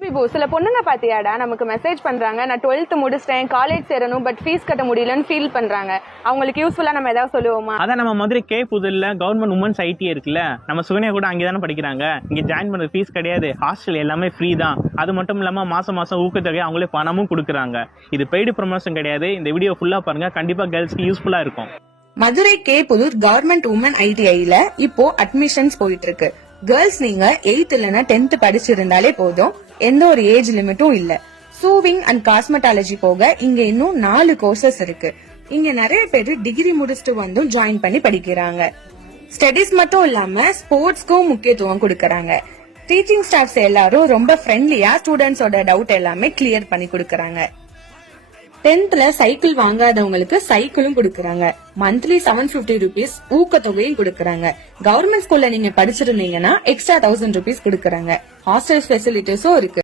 இப்போ சில பொண்ணுங்க பாத்தியாடா நமக்கு மெசேஜ் பண்றாங்க, நான் 12th முடிச்சிட்டேன், காலேஜ் சேரணும், பட் ஃபீஸ் கட்ட முடியலன்னு ஃபீல் பண்றாங்க. அவங்களுக்கு யூஸ்ஃபுல்லா நம்ம ஏதாவது சொல்லுவோமா? அதான் நம்ம மதுரை கே புதூர்ல கவர்மெண்ட் உமன்ஸ் ஐடி இருக்குல்ல, நம்ம சுகன்யா கூட அங்கே தானே படிக்கிறாங்க. இங்க ஜாயின் பண்ண ஃபீஸ் கிடையாது, ஹாஸ்டல் எல்லாமே ஃப்ரீ தான். அது மட்டும் இல்லாம மாசம் மாசம் ஊக்கத்தொகை அவங்களே பணமும் கொடுக்குறாங்க. இது பெய்டு ப்ரமோஷன் கிடையாது. இந்த வீடியோ ஃபுல்லா பாருங்க, கண்டிப்பா கேர்ள்ஸ்க்கு யூஸ்ஃபுல்லா இருக்கும். Madurai K Puthur government woman ஐடிஐல இப்போ அட்மிஷன்ஸ் போயிட்டு இருக்கு. கேர்ள்ஸ் நீங்க 8th இல்லனா 10th படிச்சிருந்தாலே போதும், எந்த ஒரு ஏஜ் லிமிட்டும் இல்ல. சூவிங் அண்ட் காஸ்மெட்டாலஜி போக இங்க இன்னும் 4 கோர்சஸ் இருக்கு. இங்க நிறைய பேர் டிகிரி முடிச்சுட்டு வந்தும் ஜாயின் பண்ணி படிக்கிறாங்க. ஸ்டடிஸ் மட்டும் இல்லாம ஸ்போர்ட்ஸ்க்கும் முக்கியத்துவம் கொடுக்கறாங்க. டீச்சிங் ஸ்டாஃப்ஸ் எல்லாரும் ரொம்ப ஃப்ரெண்ட்லியா ஸ்டூடெண்ட்ஸோட டவுட் எல்லாமே கிளியர் பண்ணி கொடுக்கறாங்க. 10th சைக்கிள் வாங்காதவங்களுக்கு சைக்கிளும் கொடுக்கறாங்க. மந்த்லி 750 rupees ஊக்கத்தொகையும் கொடுக்கறாங்க. கவர்மெண்ட் ஸ்கூல்ல நீங்க படிச்சிருந்தீங்கன்னா எக்ஸ்ட்ரா 1000 rupees கொடுக்கறாங்க. ஹாஸ்டல் ஃபெசிலிட்டிஸும் இருக்கு.